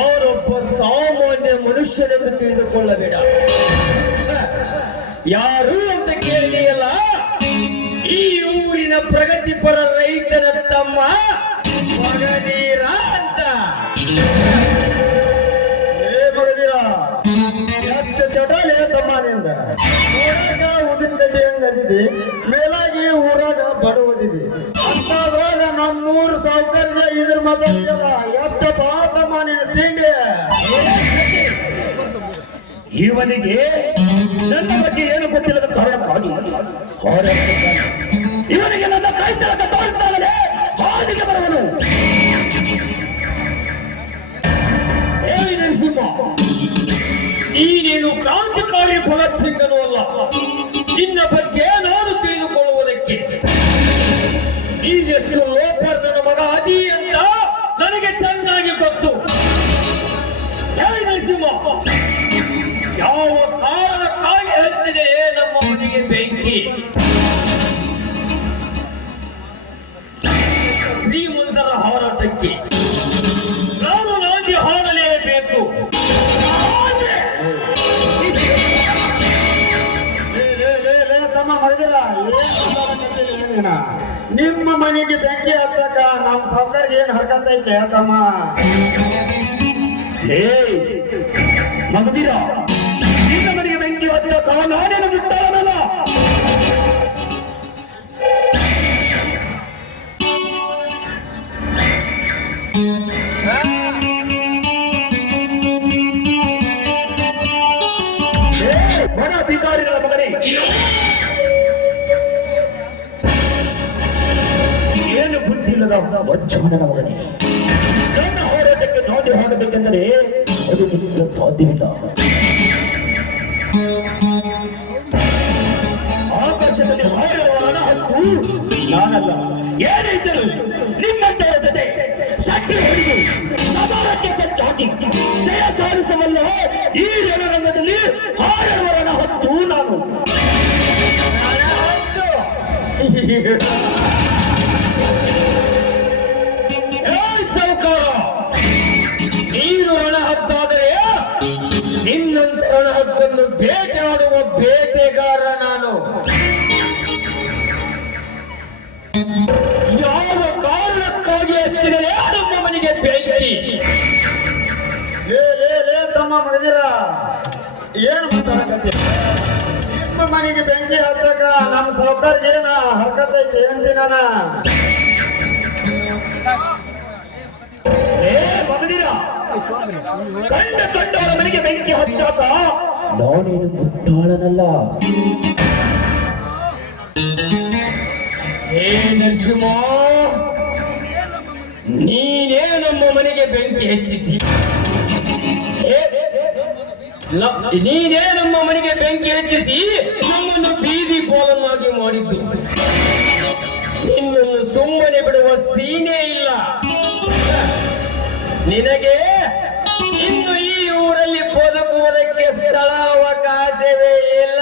ಅವರೊಬ್ಬ ಸಾಮಾನ್ಯ ಮನುಷ್ಯನೆಂದು ತಿಳಿದುಕೊಳ್ಳಬೇಡ. ಯಾರು ಅಂತ ಕೇಳಿದೆಯಲ್ಲ, ಈ ಊರಿನ ಪ್ರಗತಿಪರ ರೈತನ ತಮ್ಮ ಮಗದೀರ ಅಂತ. ಮಗದೀರ ಎಷ್ಟು ಚಟನೆ ತಮ್ಮನಿಂದ ಊರಾಗ ಉದಿನಗಡ್ಡಿ ಹಂಗದಿದೆ, ಮೇಲಾಗಿ ಊರಾಗ ಬಡವದಿದೆ ಅಂತಾದ್ರಾಗ ನಮ್ಮೂರು ಸಾವುಕಾರ್ಯ ಇದ್ರ ಮಾತಾಡ್ತಿಯಲ್ಲ, ಎಷ್ಟಪ್ಪ ತಮ್ಮನಿನ ತಿಂಡಿ. ಇವನಿಗೆ ನನ್ನ ಬಗ್ಗೆ ಏನು ಗೊತ್ತಿಲ್ಲದ ಕಾರಣಕ್ಕಾಗಿ ಇವನಿಗೆ ನನ್ನ ಕೈತಲಕ ತೋರಿಸಿದಾಗಲೇ ಹಾದಿಗೆ ಬರುವನು. ನರಸಿಂಹ, ನೀನೇನು ಕ್ರಾಂತಿಕಾರಿ ಭಗತ್ ಸಿಂಗನೂ ಅಲ್ಲ. ನಿನ್ನ ಬಗ್ಗೆ ನಾನು ತಿಳಿದುಕೊಳ್ಳುವುದಕ್ಕೆ ನೀನೆಷ್ಟು ಲೋಪರ್ ನನ್ನ ಮಗ ಅದಿ ಅಂತ ನನಗೆ ಚೆನ್ನಾಗಿ ಗೊತ್ತು. ನರಸಿಂಹ, ಯಾವ ಕಾರಣಕ್ಕಾಗಿ ಹಚ್ಚಿದೆ ನಮ್ಮ ಮನೆಗೆ ಬೆಂಕಿ? ಶ್ರೀಮಂತರ ಹೋರಾಟಕ್ಕೆ ನಾನು ನಾಂದಿ ಹಾಡಲೇಬೇಕು. ತಮ್ಮ ಮಗದೀರ, ನಿಮ್ಮ ಮನೆಗೆ ಬೆಂಕಿ ಹಚ್ಚಕ ನಮ್ಮ ಸಾವುಕಾರ್ಗೆ ಏನ್ ಹರ್ಕತ್ತೈತೆ ತಮ್ಮ? ಮಗದೀರ, ನಿನ್ನ ಮನೆಗೆ ಬೆಂಕಿ ಹಚ್ಚಕ ನಾನೇನು ಬಿಟ್ಟಾರನಲ್ಲ. ಬಡ ಅಧಿಕಾರಿಗಳ ಮಗನೇ, ಏನು ಬುದ್ಧಿ ಇಲ್ಲದ ವಜ್ಜಮನ ಮಗನೇ. ನನ್ನ ಹೋರಾಟಕ್ಕೆ ನಾದಿ ಹಾಡಬೇಕೆಂದರೆ ಅದು ನಿಮಗೆ ಸಾಧ್ಯವಿಲ್ಲ. ಆಕಾಶದಲ್ಲಿ ಹಾಡುವ ಹತ್ತು ನಾನಲ್ಲ. ಏನಿದ್ದರು ನಿಮ್ಮಂತರ ಜೊತೆ ಸಟ್ಟಿ ಹೊಡೆದು ಸಮಾರಕ್ಕೆ ಚಚ್ಚಾಕಿ ಜಯ ಸಾಧಿಸಬಲ್ಲವೋ ಈ ರಣರಂಗದಲ್ಲಿ ಹಾಡುವವರನ ಹತ್ತು ನಾನು. ಸಾವುಕಾರ, ನೀನು ರಣಹದ್ದಾದರೆ ನಿನ್ನಂತ ರಣಹದ್ದನ್ನು ಬೇಟೆಯಾಡುವ ಬೇಟೆಗಾರ ನಾನು. ಯಾವ ಕಾರಣಕ್ಕಾಗಿ ಹಚ್ಚಿದರೆ ನಮ್ಮ ಮನೆಗೆ ಬೆಂಕಿ? ತಮ್ಮ ಮಗದೀರ, ಏನು ಮಾತಾಡಕತ್ತಿ? ನಿಮ್ಮ ಮನೆಗೆ ಬೆಂಕಿ ಹಚ್ಚಕ ನಮ್ಮ ಸಾವುಕಾರ್ಗೆ ಏನ ಹರ್ಕತ್ತೈತಿ ಅಂತಿನ? ಮಗದೀರ, ಕಂಡವರ ಮನೆಗೆ ಬೆಂಕಿ ಹಚ್ಚಾಕ ನಾನೇನು ಮುಟ್ಟಾಳನಲ್ಲ. ನರಸಿಂಹ, ನೀನೇ ನಮ್ಮ ಮನೆಗೆ ಬೆಂಕಿ ಹೆಚ್ಚಿಸಿ ನೀನೇ ನಮ್ಮ ಮನೆಗೆ ಬೆಂಕಿ ಹೆಚ್ಚಿಸಿ ನಮ್ಮನ್ನು ಬೀದಿ ಕೋಲನ್ನಾಗಿ ಮಾಡಿದ್ದು. ನಿನ್ನನ್ನು ಸುಮ್ಮನೆ ಬಿಡುವ ಸೀನೆ ಇಲ್ಲ ನಿನಗೆ. ಇನ್ನು ಈ ಊರಲ್ಲಿ ಬದುಕುವುದಕ್ಕೆ ಸ್ಥಳ ಅವಕಾಶವೇ ಇಲ್ಲ.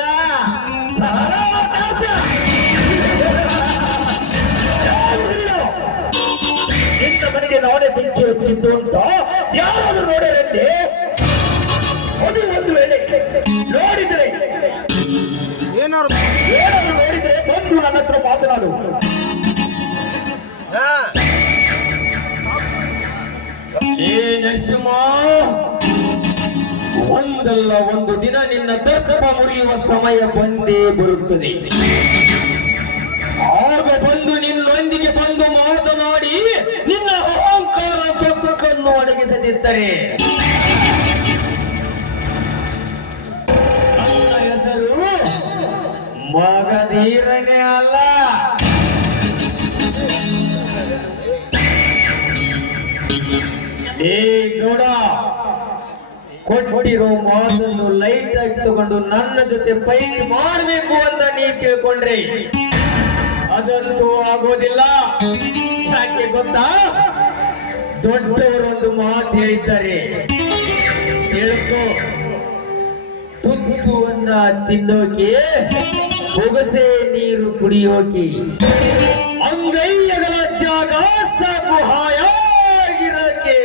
ನಿನ್ನ ಮನೆಗೆ ನಾನೇ ಬೆಂಕಿ ಹಚ್ಚಿದ್ದು ಅಂತ ಯಾರಾದ್ರೂ ನೋಡರಂತೆ? ಅದು ಒಂದು ವೇಳೆ ನೋಡಿದ್ರೆ ಏನಾದ್ರು ನೋಡಿದ್ರೆ ಬಂದು ನನ್ನ ಹತ್ರ ಮಾತನಾಡು. ನರಸಿಂಹ, ಒಂದಲ್ಲ ಒಂದು ದಿನ ನಿನ್ನ ದರ್ಪ ಮುರಿಯುವ ಸಮಯ ಬಂದೇ ಬರುತ್ತದೆ. ಆಗ ಬಂದು ನಿನ್ನೊಂದಿಗೆ ಬಂದು ಮಾತನಾಡಿ ನಿನ್ನ ಅಹಂಕಾರ ಸೊಕ್ಕನ್ನು ಅಡಗಿಸದಿದ್ದರೆ ನನ್ನ ಹೆಸರು ಮಗಧೀರನೇ ಅಲ್ಲ. ಏ ಗೌಡ, ಕೊಟ್ಟಿರೋ ಮಾತನ್ನು ಲೈಟ್ ಆಗಿ ತಗೊಂಡು ನನ್ನ ಜೊತೆ ಫೈಟ್ ಮಾಡಬೇಕು ಅಂತ ನೀ ತಿಳ್ಕೊಂಡ್ರೆ ಅದಂತೂ ಆಗೋದಿಲ್ಲ. ಯಾಕೆ ಗೊತ್ತಾ? ದೊಡ್ಡವರೊಂದು ಮಾತು ಹೇಳಿದ್ದಾರೆ, ತಿಳ್ಕೊ. ತುತ್ತುವನ್ನ ತಿನ್ನೋಕೆ, ಬೊಗಸೆ ನೀರು ಕುಡಿಯೋಕೆ, ಅಂಗೈಯಗಳ ಜಾಗ ಸಾಕು ಹಾಯಾಗಿರೋಕೆ.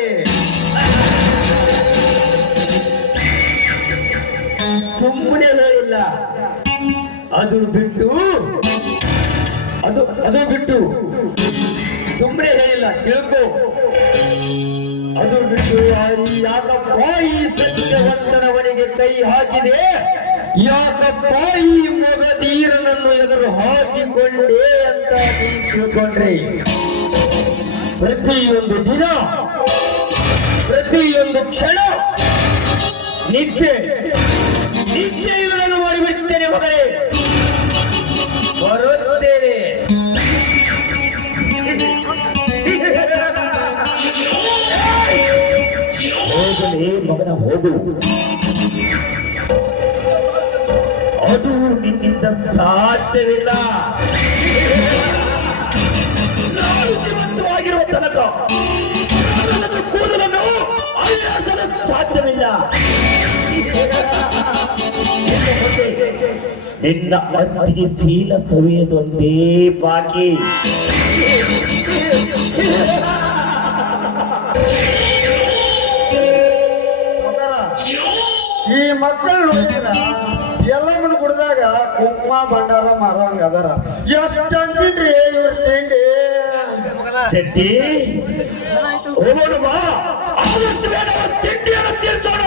ಸುಮ್ಮನೆ ಹೇಳಿಲ್ಲ, ಅದು ಬಿಟ್ಟು ಸುಮ್ಮನೆ ಹೇಳಿಲ್ಲ, ತಿಳ್ಕೊ. ಅದು ಬಿಟ್ಟು ಯಾಕಪ್ಪ ಈ ಸತ್ಯವಂತನವನಿಗೆ ಕೈ ಹಾಕಿದೆ, ಯಾಕಪ್ಪ ಈ ಮಗಧೀರನನ್ನು ಎದುರು ಹಾಕಿಕೊಂಡೆ ಅಂತ ನೀನು ತಿಳ್ಕೊಂಡ್ರೆ ಪ್ರತಿಯೊಂದು ದಿನ, ಪ್ರತಿಯೊಂದು ಕ್ಷಣ ನಿತ್ಯ ಇದನ್ನು ಮಾಡಿಬಿಡ್ತೇನೆ ಮಗನೇ. ಬರುತ್ತೇನೆ. ಹೋಗಲೇ ಮಗನ, ಹೋಗು. ಅದು ನಿನ್ನಿಂದ ಸಾಧ್ಯವಿಲ್ಲ. ನಾನು ಜೀವಂತವಾಗಿರುವ ತನಕ ನನ್ನ ಕೂದಲನ್ನು ಅಲ್ಲಾಡಿಸಲು ಸಾಧ್ಯವಿಲ್ಲ. ನಿನ್ನ ಅತ್ತಿಗೆ ಶೀಲ ಸವಿಯದೊಂದೇ ಬಾಕಿ. ಈ ಮಕ್ಕಳು ನೋಡಿದ್ರ ಎಲ್ಲಮ್ಮನ ಕುಡ್ದಾಗ ಕುಂಕುಮ ಭಂಡಾರ ಮಾರುವಂಗ ಅದರ. ಎಷ್ಟು ಅಂತಿನ್ರಿ ಇವ್ರ ತಿಂಡಿ. ಶೆಟ್ಟಿ, ಹೋಗೋಣ ಬಾ, ಆದಷ್ಟು ಬೇಗ ತಿಂಡಿಯನ್ನು ತೀರ್ಸೋಣ.